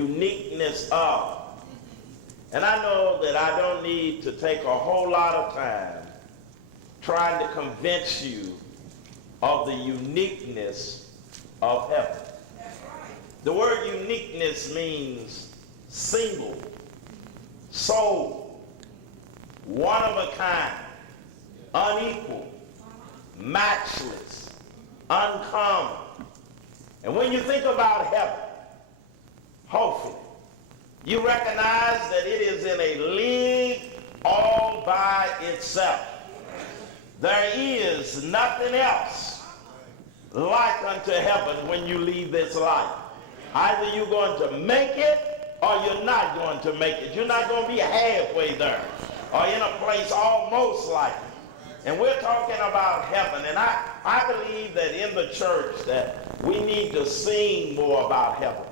uniqueness of. And I know that I don't need to take a whole lot of time trying to convince you of the uniqueness of heaven. The word uniqueness means single, sole, one of a kind, unequal, matchless, uncommon. And when you think about heaven, hopefully, you recognize that it is in a league all by itself. There is nothing else like unto heaven when you leave this life. Either you're going to make it or you're not going to make it. You're not going to be halfway there or in a place almost like it. And we're talking about heaven. And I believe that in the church that we need to sing more about heaven.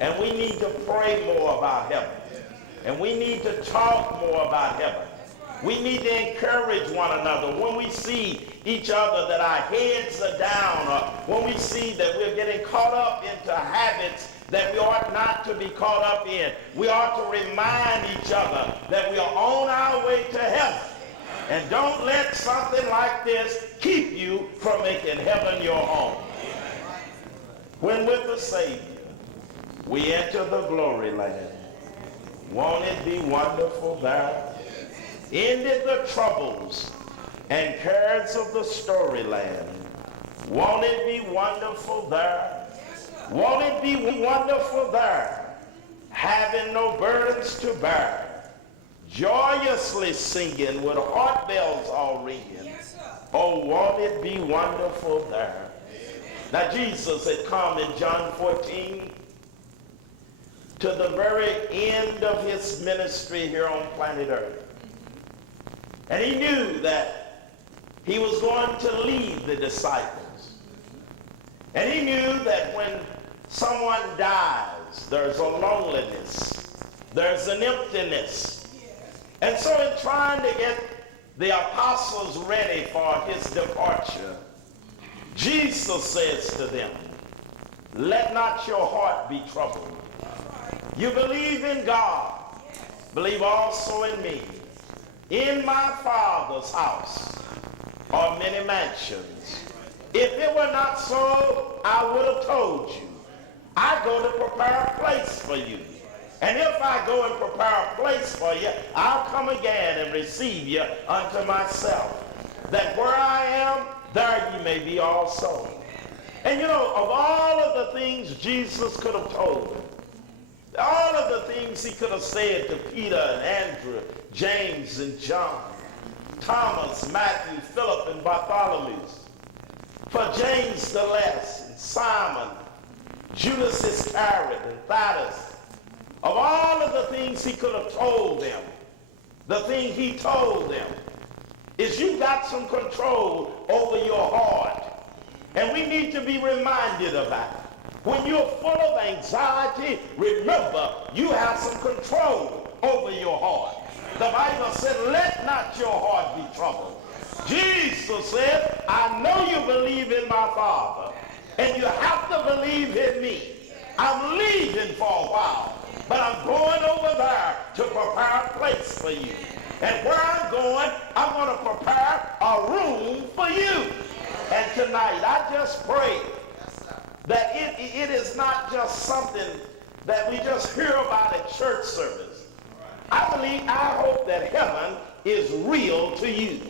And we need to pray more about heaven. And we need to talk more about heaven. We need to encourage one another when we see each other that our heads are down, or when we see that we're getting caught up into habits that we ought not to be caught up in. We ought to remind each other that we are on our way to heaven. And don't let something like this keep you from making heaven your home. When with the Savior we enter the glory land, won't it be wonderful there? Ended the troubles and cares of the storyland. Won't it be wonderful there? Won't it be wonderful there? Having no burdens to bear, joyously singing with heart bells all ringing. Oh, won't it be wonderful there? Now Jesus had come in John 14 to the very end of his ministry here on planet Earth. And he knew that he was going to leave the disciples. And he knew that when someone dies, there's a loneliness, there's an emptiness. And so in trying to get the apostles ready for his departure, Jesus says to them, let not your heart be troubled. You believe in God, believe also in me. In my Father's house are many mansions. If it were not so, I would have told you. I go to prepare a place for you. And if I go and prepare a place for you, I'll come again and receive you unto myself, that where I am, there you may be also. And you know, of all of the things Jesus could have told them, all of the things he could have said to Peter and Andrew, James and John, Thomas, Matthew, Philip, and Bartholomew, for James the Less, and Simon, Judas Iscariot, and Thaddeus, of all of the things he could have told them, the thing he told them is you got some control over your heart. And we need to be reminded of that. When you're full of anxiety, remember you have some control over your heart. The Bible said, let not your heart be troubled. Jesus said, I know you believe in my Father, and you have to believe in me. I'm leaving for a while, but I'm going over there to prepare a place for you. And where I'm going to prepare a room for you. And tonight, I just pray that it is not just something that we just hear about at church service. I hope that heaven is real to you.